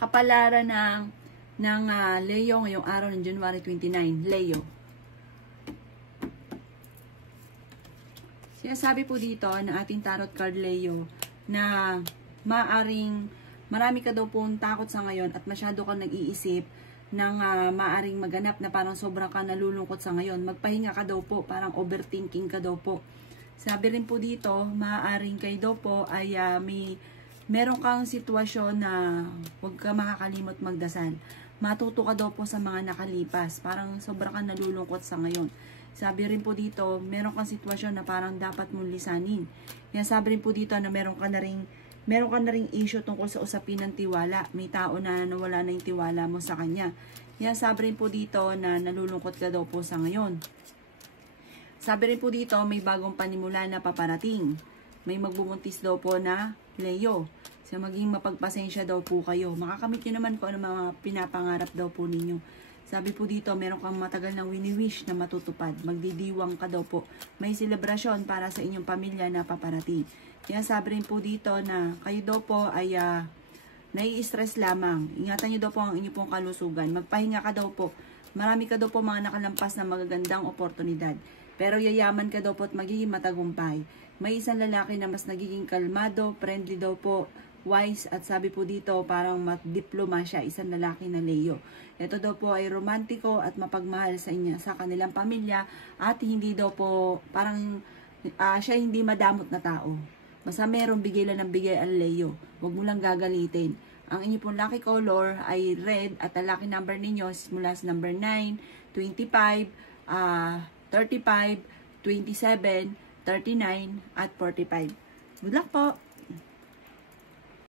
kapalaran ng Leo ngayong araw ng January 29. Leo. Sinasabi po dito ng ating tarot card Leo na marami ka daw pong takot sa ngayon at masyado kang nag-iisip ng maaring maganap na parang sobrang ka nalulungkot sa ngayon. Magpahinga ka daw po, parang overthinking ka daw po. Sabi rin po dito, maaaring kayo daw po ay meron kang sitwasyon na huwag ka makakalimot magdasal. Matuto ka daw po sa mga nakalipas. Parang sobrang ka nalulungkot sa ngayon. Sabi rin po dito, meron kang sitwasyon na parang dapat mong lisanin. Yan, sabi rin po dito na meron ka na ring issue tungkol sa usapin ng tiwala. May tao na nawala na yung tiwala mo sa kanya. Yan, sabi rin po dito na nalulungkot ka daw po sa ngayon. Sabi rin po dito, may bagong panimula na paparating. May magbubuntis daw po na Leo. So, maging mapagpasensya daw po kayo. Makakamit nyo naman kung ano mga pinapangarap daw po ninyo. Sabi po dito, meron kang matagal ng wini-wish na matutupad. Magdidiwang ka daw po. May selebrasyon para sa inyong pamilya na paparating. Kaya sabi rin po dito na kayo daw po ay nai-stress lamang. Ingatan nyo daw po ang inyong pong kalusugan. Magpahinga ka daw po. Marami ka daw po mga nakalampas na magagandang oportunidad. Pero yayaman ka daw po at magiging matagumpay. May isang lalaki na mas nagiging kalmado, friendly daw po, wise, at sabi po dito parang matdiploma siya, isang lalaki na Leo. Ito daw po ay romantiko at mapagmahal sa kanilang pamilya at hindi daw po parang siya hindi madamot na tao. Basta merong bigay lang ng bigay ang Leo. Huwag mo lang gagalitin. Ang inyo pong lucky color ay red at ang lucky number ninyo mula sa number 9, 25, 35, 27, 39, at 45. Good luck po!